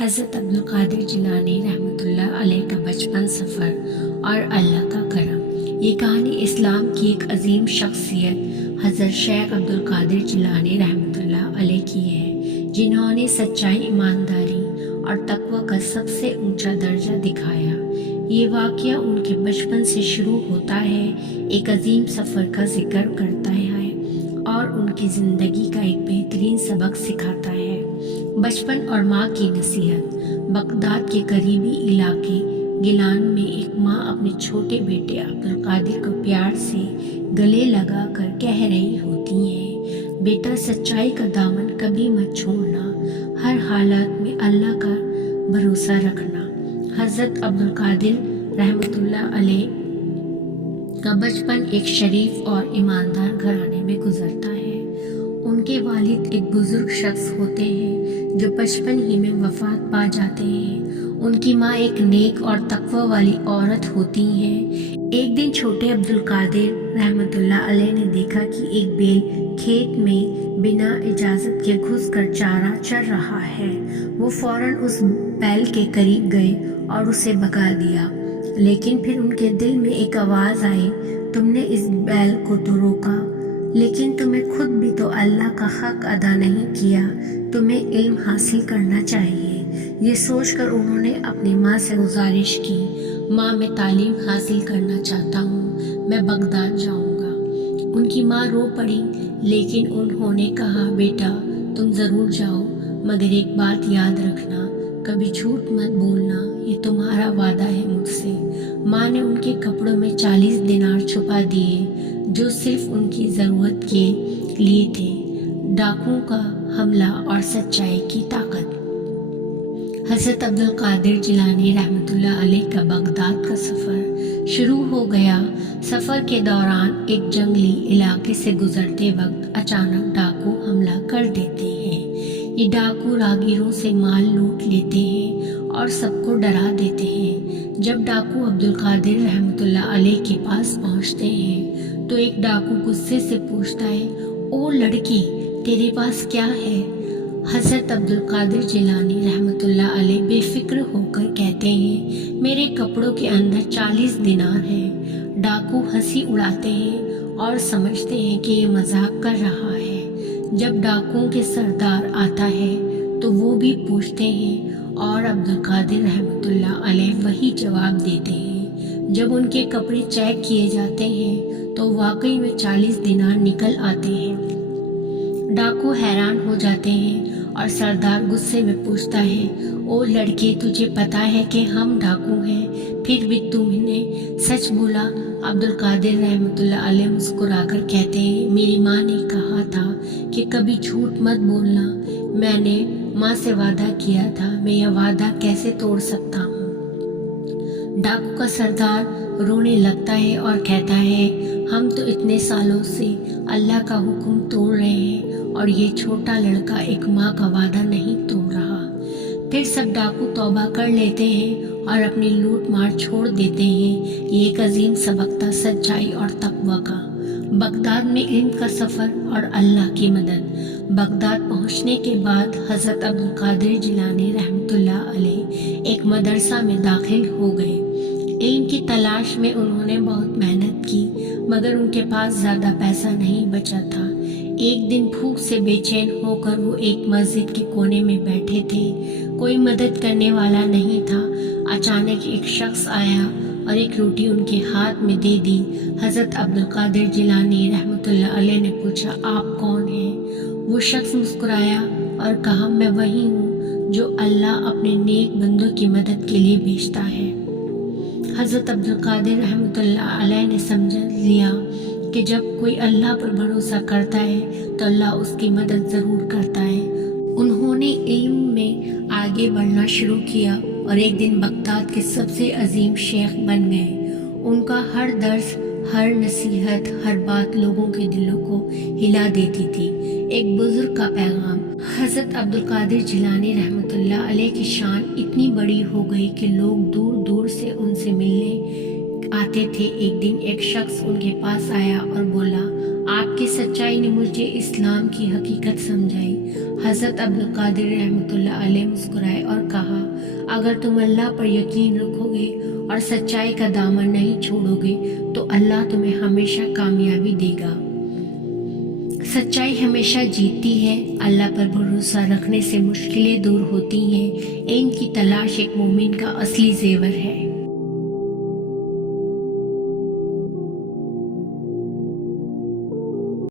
حضرت عبدالقادر جیلانی رحمۃ اللہ علیہ کا بچپن سفر اور اللہ کا کرم۔ یہ کہانی اسلام کی ایک عظیم شخصیت حضرت شیخ عبدالقادر جیلانی رحمۃ اللہ علیہ کی ہے، جنہوں نے سچائی، ایمانداری اور تقوی کا سب سے اونچا درجہ دکھایا۔ یہ واقعہ ان کے بچپن سے شروع ہوتا ہے، ایک عظیم سفر کا ذکر کرتا ہے اور ان کی زندگی کا ایک بہترین سبق سکھاتا ہے۔ بچپن اور ماں کی نصیحت۔ بغداد کے قریبی علاقے گیلان میں ایک ماں اپنے چھوٹے بیٹے عبدالقادر کو پیار سے گلے لگا کر کہہ رہی ہوتی ہیں، بیٹا سچائی کا دامن کبھی مت چھوڑنا، ہر حالات میں اللہ کا بھروسہ رکھنا۔ حضرت عبدالقادر رحمۃ اللہ علیہ کا بچپن ایک شریف اور ایماندار گھرانے میں گزرتا ہے۔ ان کے والد ایک بزرگ شخص ہوتے ہیں جو بچپن ہی میں وفات پا جاتے ہیں۔ ان کی ماں ایک نیک اور تقوی والی عورت ہوتی ہیں۔ ایک دن چھوٹے عبدالقادر رحمۃ اللہ علیہ نے دیکھا کہ ایک بیل کھیت میں بنا اجازت کے گھس کر چارہ چر رہا ہے۔ وہ فوراً اس بیل کے قریب گئے اور اسے بھگا دیا، لیکن پھر ان کے دل میں ایک آواز آئی، تم نے اس بیل کو تو روکا، لیکن تمہیں خود بھی تو اللہ کا حق ادا نہیں کیا، تمہیں علم حاصل کرنا چاہیے۔ یہ سوچ کر انہوں نے اپنی ماں سے گزارش کی، ماں میں تعلیم حاصل کرنا چاہتا ہوں، میں بغداد جاؤں گا۔ ان کی ماں رو پڑی، لیکن انہوں نے کہا، بیٹا تم ضرور جاؤ، مگر ایک بات یاد رکھنا، کبھی جھوٹ مت بولنا، یہ تمہارا وعدہ ہے مجھ سے۔ ماں نے ان کے کپڑوں میں 40 دینار چھپا دیے جو صرف ان کی ضرورت کے لیے تھے۔ ڈاکوؤں کا حملہ اور سچائی کی طاقت۔ حضرت عبدالقادر جیلانی رحمۃ اللہ علیہ کا بغداد کا سفر شروع ہو گیا۔ سفر کے دوران ایک جنگلی علاقے سے گزرتے وقت اچانک ڈاکو حملہ کر دیتے ہیں۔ یہ ڈاکو راہگیروں سے مال لوٹ لیتے ہیں اور سب کو ڈرا دیتے ہیں۔ جب ڈاکو عبدالقادر رحمۃ اللہ علیہ کے پاس پہنچتے ہیں تو ایک ڈاکو غصے سے پوچھتا ہے، او لڑکی، تیرے پاس کیا ہے؟ حضرت عبدالقادر جیلانی رحمۃ اللہ علیہ بے فکر ہو کر کہتے ہیں، میرے کپڑوں کے اندر 40 دینار ہیں۔ ڈاکو ہنسی اڑاتے ہیں اور سمجھتے ہیں کہ یہ مذاق کر رہا ہے۔ جب ڈاکوؤں کے سردار آتا ہے تو وہ بھی پوچھتے ہیں اور عبدالقادر رحمۃ اللہ علیہ وہی جواب دیتے ہیں۔ جب ان کے کپڑے چیک کیے جاتے ہیں تو واقعی میں 40 دینار نکل آتے ہیں۔ ڈاکو حیران ہو جاتے ہیں اور سردار غصے میں پوچھتا ہے، او لڑکے، تجھے پتا ہے کہ ہم ڈاکو ہیں، پھر بھی تم نے سچ بولا؟ عبدالقادر رحمۃ اللہ علیہ مسکرا کر کہتے ہیں، میری ماں نے کہا تھا کہ کبھی جھوٹ مت بولنا، میں نے ماں سے وعدہ کیا تھا، میں یہ وعدہ کیسے توڑ سکتا ہوں؟ ڈاکو کا سردار رونے لگتا ہے اور کہتا ہے، ہم تو اتنے سالوں سے اللہ کا حکم توڑ رہے ہیں اور یہ چھوٹا لڑکا ایک ماں کا وعدہ نہیں توڑ رہا۔ پھر سب ڈاکو توبہ کر لیتے ہیں اور اپنی لوٹ مار چھوڑ دیتے ہیں۔ یہ ایک عظیم سبق تھا سچائی اور تقوی کا۔ بغداد میں علم کا سفر اور اللہ کی مدد۔ بغداد پہنچنے کے بعد حضرت عبدالقادر جیلانی رحمۃ اللہ علیہ ایک مدرسہ میں داخل ہو گئے۔ علم کی تلاش میں انہوں نے بہت محنت کی، مگر ان کے پاس زیادہ پیسہ نہیں بچا تھا۔ ایک دن بھوک سے بے چین ہو کر وہ ایک مسجد کے کونے میں بیٹھے تھے، کوئی مدد کرنے والا نہیں تھا۔ اچانک ایک شخص آیا اور ایک روٹی ان کے ہاتھ میں دے دی۔ حضرت عبدالقادر جیلانی رحمۃ اللہ علیہ نے پوچھا، آپ کون ہیں؟ وہ شخص مسکرایا اور کہا، میں وہی ہوں جو اللہ اپنے نیک بندوں کی مدد کے لیے بھیجتا ہے۔ حضرت عبدالقادر رحمۃ اللہ علیہ نے سمجھ لیا کہ جب کوئی اللہ پر بھروسہ کرتا ہے تو اللہ اس کی مدد ضرور کرتا ہے۔ انہوں نے علم میں آگے بڑھنا شروع کیا اور ایک دن بغداد کے سب سے عظیم شیخ بن گئے۔ ان کا ہر درس، ہر نصیحت، ہر بات لوگوں کے دلوں کو ہلا دیتی تھی۔ ایک بزرگ کا پیغام۔ حضرت عبدالقادر جیلانی رحمۃ اللہ علیہ کی شان اتنی بڑی ہو گئی کہ لوگ دور دور سے ان سے ملنے آتے تھے۔ ایک دن ایک شخص ان کے پاس آیا اور بولا، آپ کی سچائی نے مجھے اسلام کی حقیقت سمجھائی۔ حضرت عبدالقادر رحمۃ اللہ علیہ مسکرائے اور کہا، اگر تم اللہ پر یقین رکھو گے اور سچائی کا دامن نہیں چھوڑو گے تو اللہ تمہیں ہمیشہ کامیابی دے گا۔ سچائی ہمیشہ جیتتی ہے۔ اللہ پر بھروسہ رکھنے سے مشکلیں دور ہوتی ہیں۔ ان کی تلاش ایک مومن کا اصلی زیور ہے۔